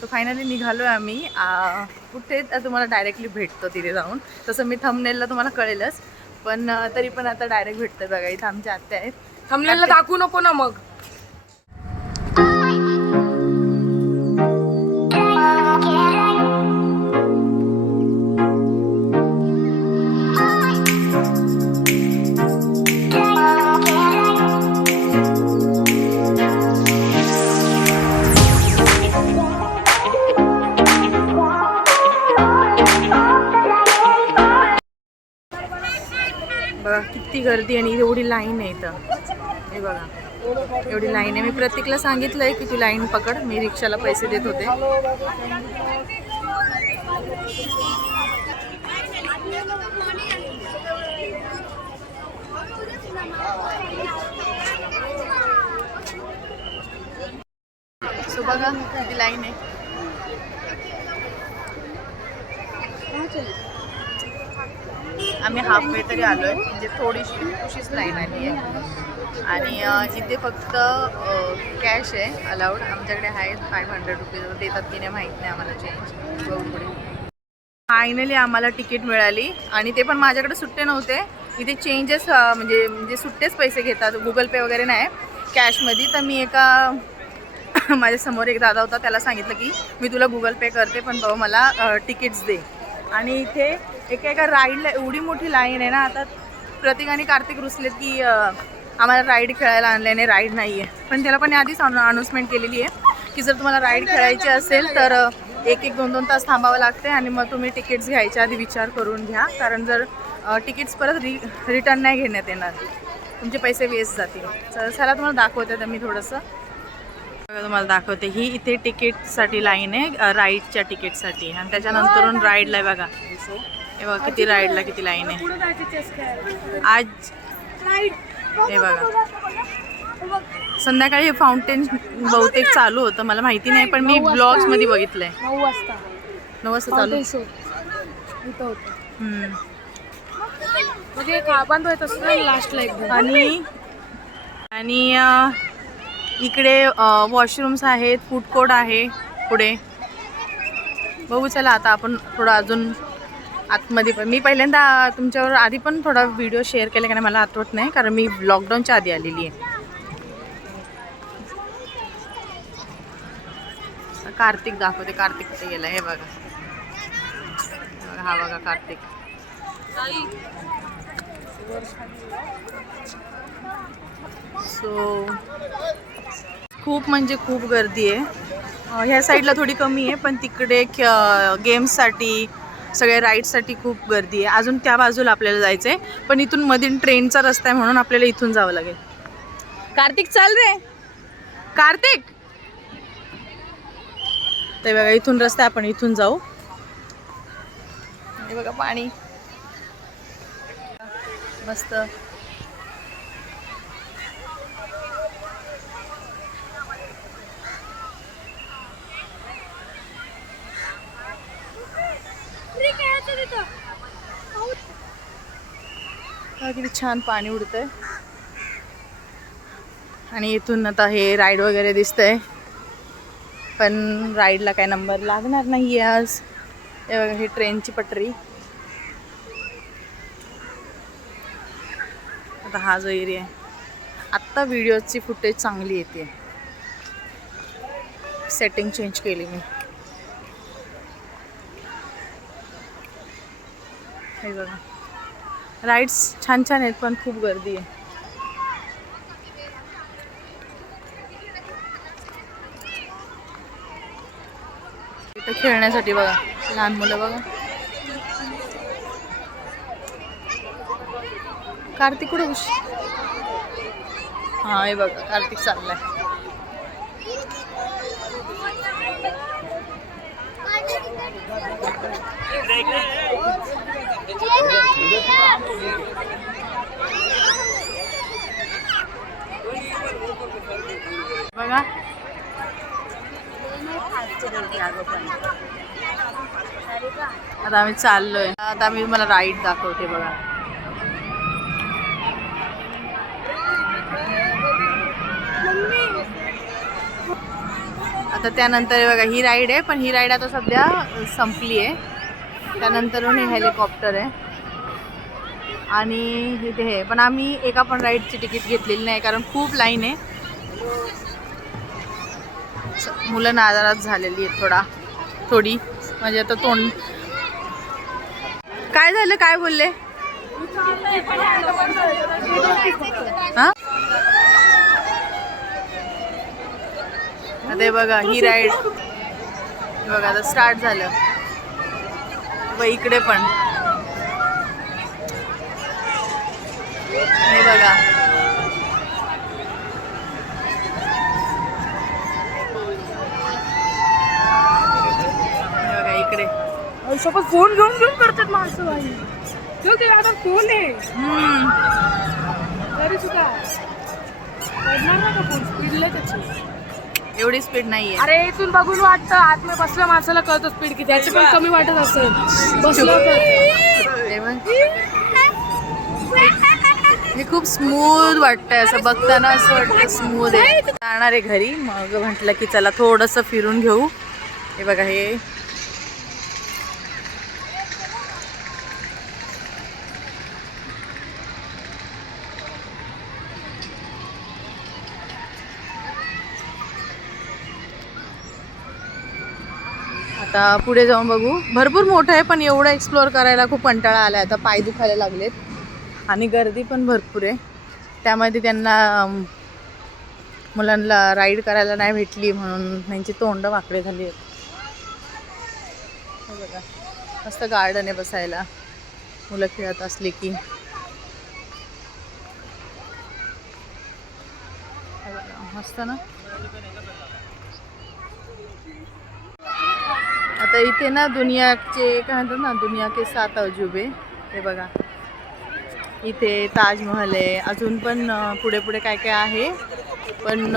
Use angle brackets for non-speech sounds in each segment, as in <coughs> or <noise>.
तर फायनली निघालो आहे आम्ही. कुठे तुम्हाला डायरेक्टली भेटतो तिथे जाऊन. तसं मी थंबनेलला तुम्हाला कळेलच. पण तरी पण आता डायरेक्ट भेटतं बघा. इथं आमच्या आत्या आहेत. थंबनेलला दाखवू नको ना मग. एवढी लाईन आहे इथं. हे बघा. एवढी लाईन आहे. मी प्रत्येकला सांगितलंय की तू लाईन पकड. मी रिक्षाला पैसे देत होते. सो बघा किती लाईन आहे. आम्ही हाफ वे तरी आहे म्हणजे थोडीशी खुशीच लाईन आली आहे. आणि इथे फक्त कॅश आहे अलाउड आमच्याकडे आहेत फाईव्ह हंड्रेड रुपीज देतात की नाही माहीत नाही आम्हाला चेंज पुढे. फायनली आम्हाला तिकीट मिळाली. आणि ते पण माझ्याकडे सुट्टे नव्हते. इथे चेंजेस म्हणजे म्हणजे सुट्टेच पैसे घेतात. गुगल पे वगैरे नाही. कॅशमध्ये तर मी एका <coughs> माझ्यासमोर एक दादा होता. त्याला सांगितलं की मी तुला गुगल पे करते पण बाबा मला तिकीट्स दे. आणि इथे एका एका राईडला एवढी मोठी लाईन आहे ना आता प्रतीक आणि कार्तिक रुसलेत की आम्हाला राईड खेळायला आणले नाही राईड नाही आहे पण त्याला पण आधीच अनाऊन्समेंट केलेली आहे की जर तुम्हाला राईड खेळायची असेल तर एक एक दोन दोन तास थांबावं लागते आणि मग तुम्ही तिकीट्स घ्यायच्या आधी विचार करून घ्या. कारण जर तिकीट्स परत रि रिटर्न नाही घेण्यात येणार. तुमचे पैसे वेस्ट जातील. तर चला तुम्हाला दाखवते तर मी थोडंसं. तुम्हाला दाखवते. ही इथे तिकीटसाठी लाईन आहे राईडच्या तिकीटसाठी आणि त्याच्यानंतरून राईडला आहे बघा. हे बघा किती राईडला किती लाईन आहे. कुठं जायचं चेस खेळायला. आज हे बघा. संध्याकाळी हे फाउंटेन बहुतेक चालू होतं मला माहिती नाही पण मी ब्लॉग्समध्ये बघितलंय. नऊ वाजता. नऊ वाजता चालू. म्हणजे खा बंद होत असतं ना लास्टला एकदम आणि आणि इकडे वॉशरूम्स आहेत फूड कोर्ट आहे पुढे. बघू चला आता आपण थोडं अजून आतमध्ये पण. मी पहिल्यांदा तुमच्यावर आधी पण थोडा व्हिडिओ शेअर केला का मला आठवत नाही कारण मी लॉकडाऊनच्या आधी आलेली आहे. कार्तिक दाखवते कार्तिक कुठे गेला हे बघा. हे बघा, हा बघा कार्तिक. सो खूप म्हणजे खूप गर्दी आहे. ह्या साईडला थोडी कमी आहे पण तिकडे गेम्ससाठी सगळ्या राईडसाठी खूप गर्दी आहे. अजून त्या बाजूला आपल्याला जायचं आहे पण इथून मधील ट्रेनचा रस्ता आहे म्हणून आपल्याला इथून जावं लागेल. कार्तिक चाल रे. कार्तिक! ते बघा इथून रस्ता आहे आपण इथून जाऊ. बघा पाणी. मस्त. किती छान पाणी उडतंय. आणि इथून आता हे राईड वगैरे दिसतंय. पण राईडला काय नंबर लागणार नाही आज. हे बघा ही ट्रेनची पटरी. आता हा जो एरिया आहे. आत्ता व्हिडिओची फुटेज चांगली येते. सेटिंग चेंज केली मी. हे बघा. राईड्स छान छान आहेत पण खूप गर्दी आहे. इथं खेळण्यासाठी बघा लहान मुलं बघा. कार्तिक कुठे खुश? हा हे बघा कार्तिक चाललाय. बघा. आता आम्ही चाललोय. आता आम्ही मला राईड दाखवते बघा. आता त्यानंतर बघा ही राईड आहे पण ही राईड आता सध्या संपली आहे त्यानंतर हे हेलिकॉप्टर आहे. आणि इथे हे पण आम्ही एका पण राईडची तिकीट घेतलेली नाही कारण खूप लाईन आहे. मुलं नाराज झालेली आहेत थोडा थोडी. म्हणजे आता तोंड. काय झालं? काय बोलले? हा? आता बघा ही राईड बघा आता स्टार्ट झालं. व इकडे पण. हे बघा. बघा इकडे. सोबत फोन घेऊन घेऊन करतात माणसं बाई. तो ते आता फोन आहे. तरी सुद्धा. पडणार ना फोन? स्पीडला त्याची. एवढी स्पीड नाहीये. अरे इथून बघून वाटतं आतमध्ये बसल्या माणसाला कळतं स्पीड किती. त्याची पण कमी वाटत असेल. बसलं. हे. हे खूप स्मूथ वाटतंय असं बघताना असं वाटतं स्मूथ आहे. जाणार आहे घरी. मग म्हटलं की चला थोडंसं फिरून घेऊ. हे बघा हे आता पुढे जाऊन बघू. भरपूर मोठं आहे पण एवढं एक्सप्लोअर करायला खूप कंटाळा आला आता पाय दुखायला लागलेत. आणि गर्दी पण भरपूर आहे. त्यामध्ये त्यांना मुलांना राईड करायला नाही भेटली म्हणून त्यांची तोंड वाकडे झाली आहेत. बघा. मस्त गार्डन आहे बसायला. मुलं खेळत असली की. मस्त ना? आता इथे ना दुनियाचे काय म्हणतात ना दुनिया के सात अजुबे. हे बघा. इथे ताजमहल आहे. अजून पण पुढे पुढे काय काय आहे. पण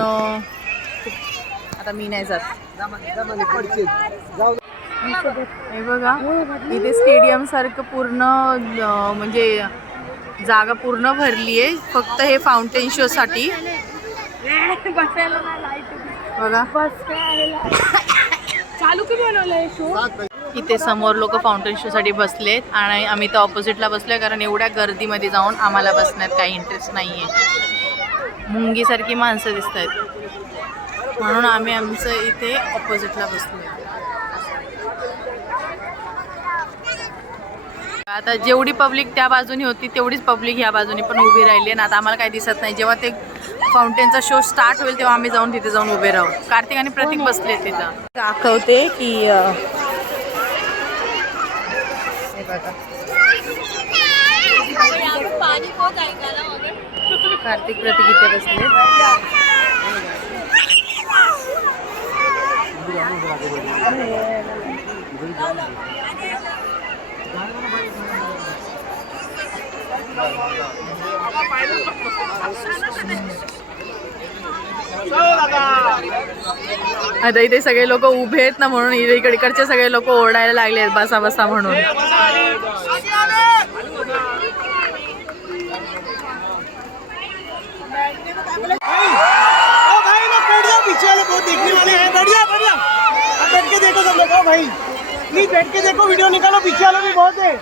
आता मी नाही जात. हे बघा. इथे स्टेडियम सारखं पूर्ण म्हणजे जागा पूर्ण भरली आहे. फक्त हे फाउंटेन शो साठी. बघा बस काय चालू की बनवलंय शो इथे समोर लोक फाउंटेन शो साठी बसलेत आणि आम्ही तर ऑपोजिटला बसलोय कारण एवढ्या गर्दीमध्ये जाऊन आम्हाला बसण्यात काही इंटरेस्ट नाहीये. मुंगीसारखी माणसं दिसत आहेत म्हणून आम्ही आमचं इथे ऑपोजिटला बसलोय. आता जेवढी पब्लिक त्या बाजूनी होती तेवढीच पब्लिक ह्या बाजूनी पण उभी राहिली आणि आता आम्हाला काही दिसत नाही. जेव्हा ते फाउंटेनचा शो स्टार्ट होईल तेव्हा आम्ही जाऊन तिथे जाऊन उभे राहू. कार्तिक आणि प्रतीक बसले तिथं. दाखवते की हे कार्तिक प्रतीक इथे बसले. आता इथे सगळे लोक उभे आहेत ना म्हणून इथे इकडे- इकडचे सगळे लोक ओरडायला लागले आहेत बसा बसा म्हणून. भाई लोग बैठ के देखो देखो वीडियो निकालो पीछे वाले भी बहुत है।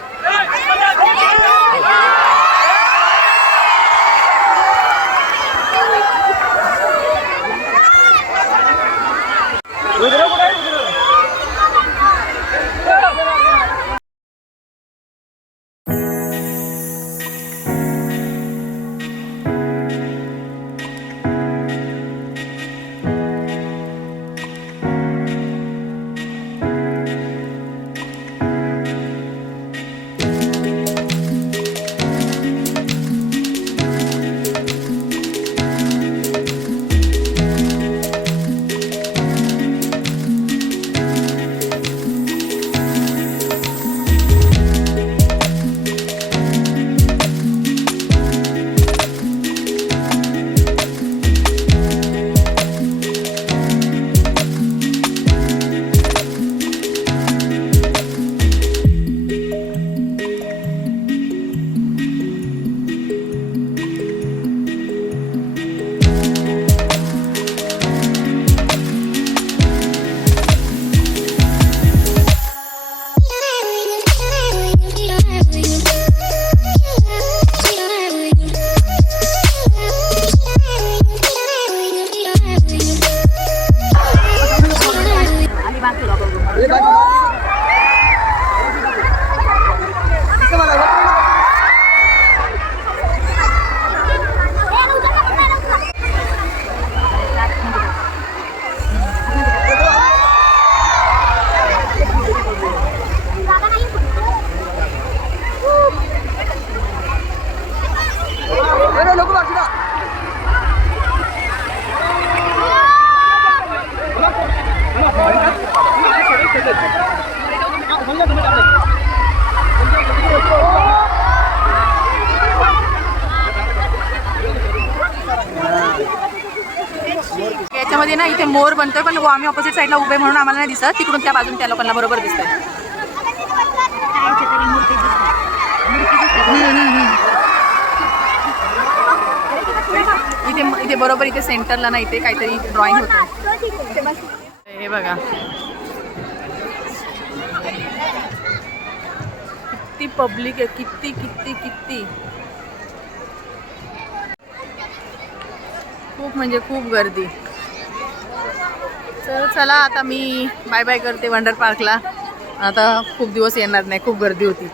त्याच्यामध्ये ना इथे मोर बनतोय पण आम्ही ऑपोजिट साईडला उभे म्हणून आम्हाला नाही दिसत. तिकडून त्या बाजून त्या लोकांना बरोबर दिसत इथे इथे बरोबर इथे सेंटरला ना इथे काहीतरी ड्रॉइंग होतं. हे बघा. किती पब्लिक आहे किती किती किती. खूप म्हणजे खूप गर्दी. तर चला आता मी बाय बाय करते वंडर पार्कला. आता खूप दिवस येणार नाही खूप गर्दी होती.